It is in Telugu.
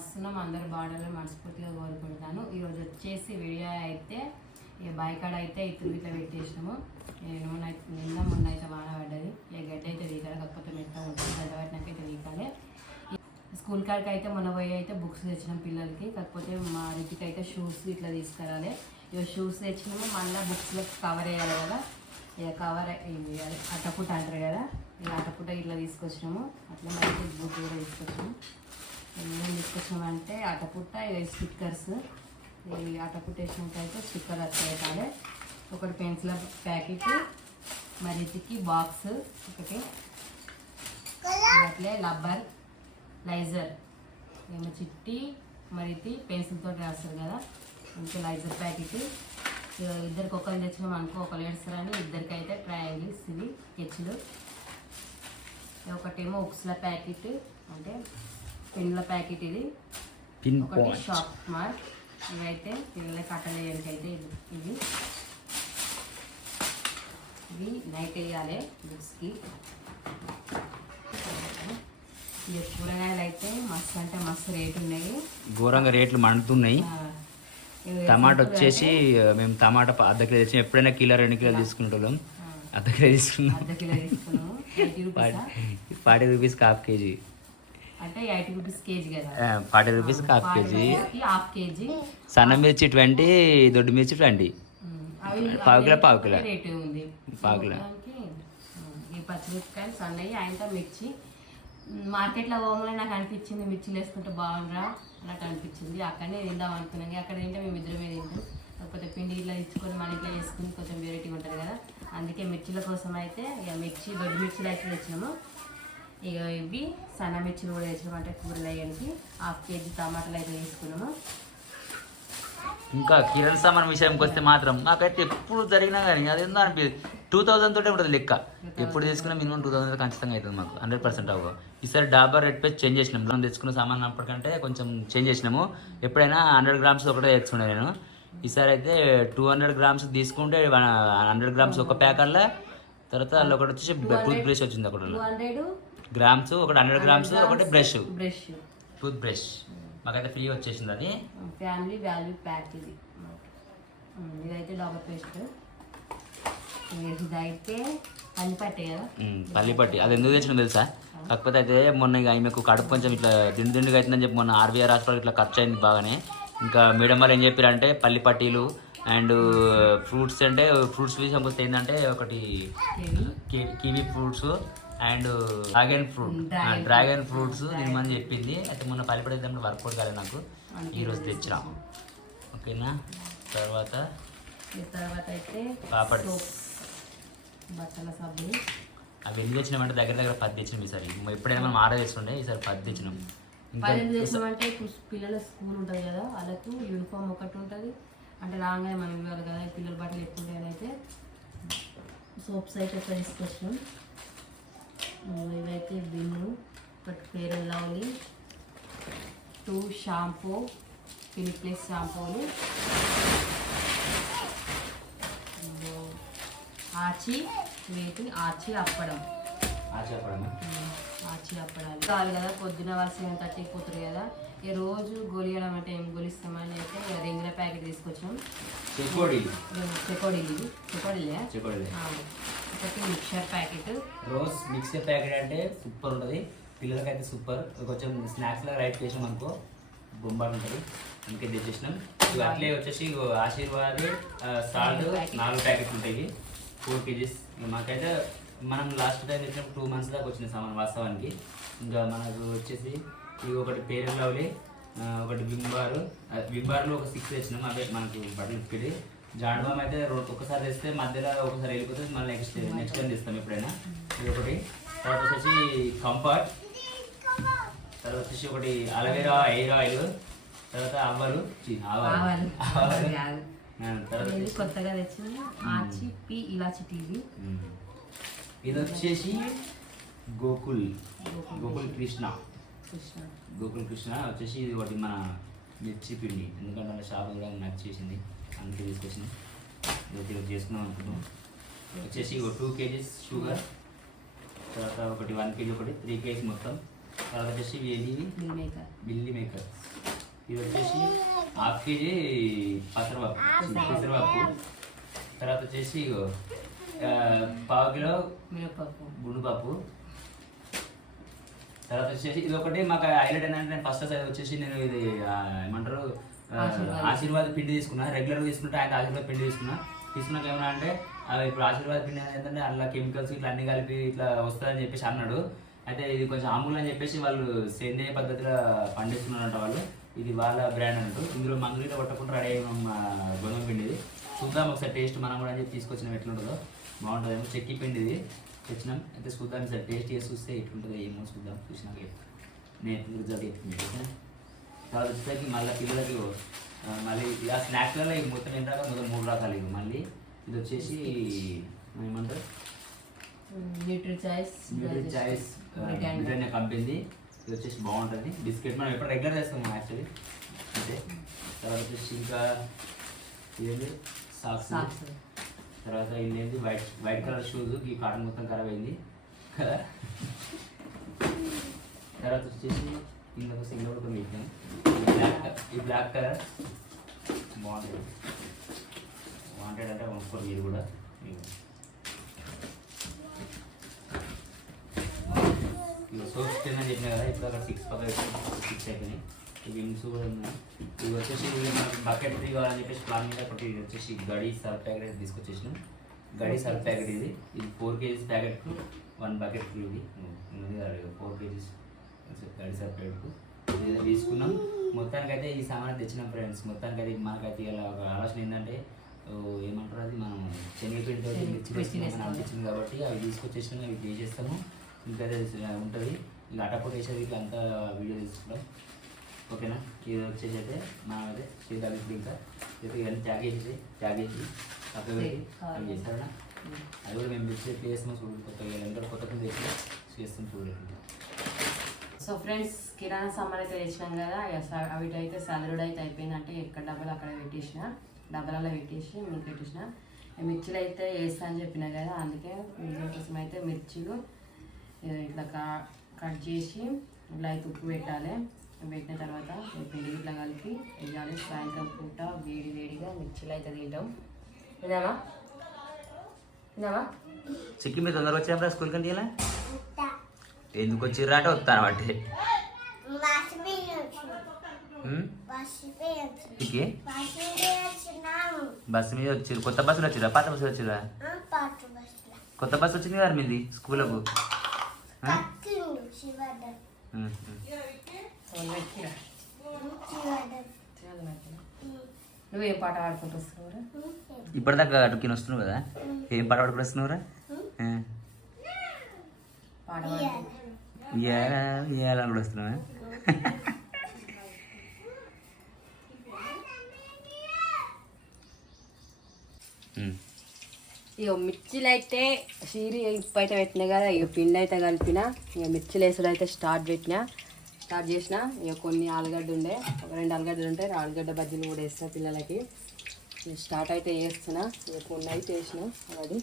మస్తున్నాం, అందరు బాగుండాలని మనస్ఫూర్తిగా కోరుకుంటాను. ఈరోజు వచ్చేసి వీడియో అయితే ఇక బాయికాడ అయితే ఇతరు ఇట్లా పెట్టేసినాము. నూనె అయితే నిన్న మొన్న అయితే వాన పడ్డది. ఇక గడ్డ అయితే తీయాలి, కాకపోతే మెత్తగా ఉంటుంది. గడ్డ పట్టినాకైతే తీయాలి. స్కూల్ కాడికి అయితే మొన్న పోయి అయితే బుక్స్ తెచ్చినాం పిల్లలకి. కాకపోతే మా రీతికి అయితే షూస్ ఇట్లా తీసుకురాలి. ఇక షూస్ తెచ్చినాము, మళ్ళీ బుక్స్లో కవర్ వేయాలి కదా. ఇక కవర్ వేయాలి, అట్టపుట్ట అంటారు కదా. ఇక అట్టపుట్ట ఇట్లా తీసుకొచ్చినాము. అట్లా మళ్ళీ బుక్ కూడా తీసుకొచ్చినాము. ఏం తీసుకొచ్చినామంటే అట్టపుట్ట, స్టిక్కర్స్. ఈ అట్టపుట్ట వేసినట్టయితే స్టిక్కర్ వచ్చేయాలి. ఒకటి పెన్సిల్ ప్యాకెట్, మరితికి బాక్స్ ఒకటి, అట్లే రబ్బర్, లైజర్ ఏమో చిట్టి మరితి పెన్సిల్తో రాస్తారు కదా. ఇంకా లైజర్ ప్యాకెట్. ఇద్దరికి ఒకరు తెచ్చినాం అనుకో, ఒకరు ఏడుస్తారని ఇద్దరికి అయితే ట్రయాంగిల్స్ ఇవి స్కెచ్లు. ఒకటేమో ఉక్స్ల ప్యాకెట్, అంటే పెన్నుల ప్యాకెట్. ఇది ఒకటి షాప్ మార్క్. ఇవైతే పిల్లలకి కట్టలేయడానికి అయితే ఇవి నైట్ వేయాలి బుక్స్కి. ఇక కూరగాయలు అయితే మస్తు అంటే మస్తు రేటు ఉన్నాయి, ఘోరంగా రేట్లు మండుతున్నాయి. టమాటా వచ్చేసి మేము టమాటా అర్ధ కిలో తెచ్చాం. ఎప్పుడైనా కిలో 2 కిలోలు తీసుకుంటాం, అర్ధ కిలో తీసుకున్నాం. 40 రూపీస్ హాఫ్ కేజీ, అంటే 80 రూపీస్ కేజీ కదా. 40 rupees half KG. Half KG సన్న మిర్చి 20, దొడ్డు మిర్చి 20, పావు కిలో రేటు ఉంది. పావు కిలో. ఈ పచ్చిమిరపకాయలు సన్నయ్యి, ఆయనతో మిర్చి. మార్కెట్లో పోగానే నాకు అనిపించింది మిర్చిలు వేసుకుంటే బాగుండ్రా నాకు అనిపించింది. అక్కడనే తిందాం అనుకున్నాను. అక్కడ తింటే మేము ఇద్దరమే తింటాం. కాకపోతే పిండి ఇట్లా తెచ్చుకొని మన ఇంట్లో వేసుకుని కొంచెం వెరైటీ ఉంటుంది కదా. అందుకే మిర్చిల కోసం అయితే ఇక మిర్చి, దొడ్డు మిర్చిలు అయితే తెచ్చినాము. ఇక ఇవి సన్న మిర్చిలు కూడా తెచ్చినాము, అంటే కూరలు వేయడానికి. హాఫ్ కేజీ టమాటాలు అయితే వేసుకున్నాము. ఇంకా కిరణ్ సామాన్ విషయంకి వస్తే మాత్రం నాకైతే ఎప్పుడు జరిగినా కానీ అది ఏందో అనిపించింది. 2000 తోటే ఉంటుంది లెక్క. ఎప్పుడు తీసుకున్నా మినిమం 2000 ఖచ్చితంగా అవుతుంది మాకు, 100% అవ్వ. ఈసారి డాబర్ రేట్ పై చేంజ్ చేసినాం. మనం తెచ్చుకున్న సామాన్ అప్పటికంటే కొంచెం చేంజ్ చేసినాము. ఎప్పుడైనా 100 గ్రామ్స్ ఒకటే తెచ్చుకున్నా నేను. ఈసారి అయితే 200 గ్రామ్స్ తీసుకుంటే 100 గ్రామ్స్ ఒక ప్యాకర్లో. తర్వాత అందులో ఒకటి వచ్చేసి టూత్ బ్రష్ వచ్చింది. ఒకటి 200 గ్రామ్స్, ఒకటి 100 గ్రామ్స్, ఒకటి బ్రష్, టూత్ బ్రష్ మాకైతే ఫ్రీ వచ్చేసింది. అది ఫ్యామిలీ వాల్యూ ప్యాక్. ఇదైతే డాబర్ పేస్ట్. ఇదైతే పల్లిపట్టి కదా, పల్లిపట్టి. అది ఎందుకు తెచ్చినా తెలుసా? కాకపోతే అయితే మొన్న ఇక ఆమెకు కడుపు కొంచెం ఇట్లా దిండుగా అవుతుందని చెప్పి మొన్న ఆర్వీఆర్ హాస్పిటల్ ఇట్లా ఖర్చు అయింది బాగానే. ఇంకా మేడం వాళ్ళు ఏం చెప్పారంటే పల్లిపట్టీలు అండ్ ఫ్రూట్స్, అంటే ఫ్రూట్స్ విషయం వస్తే ఏంటంటే ఒకటి kiwi fruits and dragon fruits తినమని చెప్పింది. అయితే మొన్న పల్లిపట్టి వర్కౌట్ కాలేదు నాకు, ఈరోజు తెచ్చినా. ఓకేనా. తర్వాత అయితే పాపడ్, బట్టల సబ్బులు. అవి ఎన్ని తెచ్చినామంటే దగ్గర 10 తెచ్చినాం ఈసారి. ఎప్పుడైనా మనం 6 తెచ్చుకుంటే ఈసారి 10 తెచ్చినాం. అంటే పిల్లల స్కూల్ ఉంటుంది కదా, వాళ్ళకు యూనిఫామ్ ఒకటి ఉంటుంది. అంటే రాగానే మనం ఇవ్వాలి కదా పిల్లల బట్టలు ఎక్కువ. అయితే సోప్స్ అయితే ఎక్కడ తీసుకొచ్చినాం. ఇవైతే బిన్ను, ఒకటి fair and lovely, 2 shampoo, clinic plus షాంపూలు, ఆచి వేటి ఆచి అప్పడం, ఆచి అప్పడాలు కావాలి కదా. పొద్దున వాళ్ళు తట్టిపోతారు కదా. ఈ రోజు గొలియడం అంటే ఏం గొలిస్తామని అయితే రింగుల ప్యాకెట్ తీసుకొచ్చాం. చెకోడీలే. ఒకటి mixture packet. Rose mixture packet అంటే సూపర్ ఉంటుంది, పిల్లలకైతే సూపర్. కొంచెం స్నాక్స్ లాగా రైట్ చేసినాం అనుకో బొంబాలు ఉంటుంది, అందుకే తెచ్చేసినాం. అట్లే వచ్చేసి ఆశీర్వాద్ సాల్ట్ 4 ప్యాకెట్లు ఉంటాయి, 4 kgs. మాకైతే మనం లాస్ట్ టైం తెచ్చినప్పుడు 2 months దాకా వచ్చిన సామాన్ వాస్తవానికి. ఇంకా మనకు వచ్చేసి ఇవి ఒకటి ఫెయిర్ అండ్ లవ్లీ, ఒకటి వింబార్లో ఒక 6 తెచ్చినాం. అవే మనకు బట్టలు ఉతికేది. జాండ్బామ్ అయితే ఒక్కసారి తెస్తే మధ్యలో ఒకసారి వెళ్ళిపోతుంది, మళ్ళీ నెక్స్ట్ టైం తెస్తాం ఎప్పుడైనా. ఇది ఒకటి. తర్వాత వచ్చేసి కంఫర్ట్, తర్వాత వచ్చేసి ఒకటి అలవేరా ఎయిర్ ఆయిల్, తర్వాత ఆవాలు. కొత్తగా తెచ్చిన ఆచి పి ఇలాచి టీవీ. ఇది వచ్చేసి గోకుల్ కృష్ణ వచ్చేసి ఇది ఒకటి మన మిర్చి పిండి. ఎందుకంటే అలా షాప్ కూడా నచ్చేసింది, అందుకే తీసుకొచ్చింది. ఇది చేసుకున్నాం అనుకుంటున్నాం. వచ్చేసి 2 kgs షుగర్, తర్వాత ఒకటి 1 kg, ఒకటి 3 kgs మొత్తం. తర్వాత వచ్చేసి బిల్లి మేకర్. ఇది వచ్చేసి ½ కేజీ పెసరపప్పు. తర్వాత వచ్చేసి ఇగో 1/2 కిలో మినపప్పు, గుండుపప్పు. తర్వాత వచ్చేసి ఇది ఒకటి మాకు హైలైట్ ఏంటంటే నేను ఫస్ట్ వచ్చేసి నేను ఇది ఏమంటారు ఆశీర్వాద్ పిండి తీసుకున్నా. రెగ్యులర్గా తీసుకుంటే ఆయన ఆశీర్వాద్ పిండి తీసుకున్నాక ఏమన్నా అంటే ఇప్పుడు ఆశీర్వాద్ పిండి ఏంటంటే అందులో కెమికల్స్ ఇట్లా అన్ని కలిపి ఇట్లా వస్తుందని చెప్పేసి అన్నాడు. అయితే ఇది కొంచెం అమూల్ అని చెప్పేసి వాళ్ళు సేంద్రియ పద్ధతిలో పండిస్తున్నారంట వాళ్ళు. ఇది వాళ్ళ బ్రాండ్ అన్నట్టు. ఇందులో మందులు ఇట్లా కొట్టకుండా రెడీ అయిన గోధుమ పిండి ఇది. చూద్దాం ఒకసారి టేస్ట్ మనం కూడా అని చెప్పి తీసుకొచ్చినాం ఎట్లుంటుందో. బాగుంటుందేమో చెక్కి పిండి ఇది తెచ్చినాం. అయితే చూద్దాం సార్ టేస్ట్ చేసి చూస్తే ఎట్లుంటుందో ఏమో చూద్దాం. చూసినాక నేను రిజల్ట్ చెప్తుంది. తర్వాత వచ్చేసరికి మళ్ళీ పిల్లలకి మళ్ళీ ఆ స్నాక్స్లలో ఇవి మొత్తం ఎన్ని రకాలు మొత్తం 3 రకాలు. ఇవి మళ్ళీ ఇది వచ్చేసి ఏమంటారు న్యూట్రీ చాయిస్ బ్రిటానియా కంపెనీ. ఇది వచ్చేసి బాగుంటుంది బిస్కెట్. మనం ఎప్పుడు రెగ్యులర్ చేస్తాం యాక్చువల్లీ అంతే. తర్వాత వచ్చేసి ఇంకా ఇదేంటి సాక్స్. తర్వాత ఇదేంటి వైట్ కలర్ షూస్. ఈ కాటన్ మొత్తం ఖరాబ్ అయింది కదా. తర్వాత వచ్చేసి ఇంకొక సింగిల్ కూడా పెట్టాం. ఈ బ్లాక్ కలర్ బాగుంటుంది. వాంటెడ్ అంటే కొనుక్కోరు మీరు కూడా. ఇవి సోప్స్ అని చెప్పినా కదా. ఇప్పుడు అక్కడ 6 అయిపోయినాయి. ఇవి విమ్స్ కూడా ఉన్నాయి. ఇవి వచ్చేసి మనకి బకెట్ 3 కావాలని చెప్పేసి ప్లాన్ మీద ఒకటి ఇది వచ్చేసి గడి సర్ఫ్ ప్యాకెట్ తీసుకొచ్చేసినాం. గడి సర్ఫ్ ప్యాకెట్ ఇది 4 kgs ప్యాకెట్ 1 బకెట్ ఇది 4 kgs గడి సర్ఫ్ ప్యాకెట్ ఇది తీసుకున్నాం. మొత్తానికి అయితే ఈ సామాన్ తెచ్చినాం ఫ్రెండ్స్. మొత్తానికి అయితే మనకైతే ఇలా ఒక ఆలోచన ఏంటంటే ఏమంటారు అది మనం శనగపిండితో అనిపించింది కాబట్టి అవి తీసుకొచ్చేసినాం. అవి చేసేస్తాము. ఇంకా ఉంటుంది ఇలా అటపోటు వేసేది ఇట్లా అంతా వీడియో తీసుకుంటాం. ఓకేనా. ఇది వచ్చేసి అయితే మనం అయితే చేద్దాం. ఇప్పుడు ఇంకా ఇవన్నీ ట్యాగ్ చేసి అక్కడ పెట్టి అవి చేస్తారా. అది కూడా మేము తెచ్చి ఎట్లా చేస్తామో చూడండి. కొత్త కింద చేస్తాం చూడండి. సో ఫ్రెండ్స్ కిరాణా సామాన్ అయితే తెచ్చినాం కదా. అవిటైతే సదరుడు అయితే అయిపోయింది. అంటే ఎక్కడ డబ్బాలు అక్కడ పెట్టేసిన డబ్బాలలో పెట్టేసి మీకు పెట్టేసిన. మిర్చిలు అయితే వేస్తా అని చెప్పినా కదా. అందుకే కోసం అయితే మిర్చిలు ఇట్లా కట్ చేసి ఇట్లా అయితే ఉప్పు పెట్టాలి. పెట్టిన తర్వాత పిండి ఇట్లా కలిపి వేయాలి. సాయంత్రం పూట వేడిగా మిర్చిలు అయితే తింటాం. విన్నావా చిక్కి మీరు తొందరగా వచ్చారా స్కూల్కి అని తీయాలా? ఎందుకు వచ్చిర్రా అంటే వస్తాను బట్టి బస్సు మీద వచ్చిర్రు. కొత్త బస్సులు వచ్చిరా పాత బస్సులు వచ్చిరా? కొత్త బస్సు వచ్చింది కదా మీది స్కూల్కు. నువ్వేం పాట పాడుకుంటూ వస్తున్నావురా? ఇప్పటిదాకా అటుకిని వస్తున్నావు కదా. ఏం పాట పాడుకుంటూ వస్తున్నావురా? పాట ఇయ్యాలని కూడా వస్తున్నావా? ఇక మిర్చిలు అయితే షీరి ఉప్పు అయితే పెట్టినా కదా. ఇక పిండి అయితే కలిపిన. ఇక మిర్చిలు వేసుడు అయితే స్టార్ట్ చేసిన. ఇక కొన్ని ఆలుగడ్డ ఉండే, ఒక 2 ఆలుగడ్డలు ఉంటే ఆలుగడ్డ బజ్జీలు కూడా వేసిన పిల్లలకి. స్టార్ట్ అయితే చేస్తున్నా. ఇక కొన్ని అయితే వేసిన అది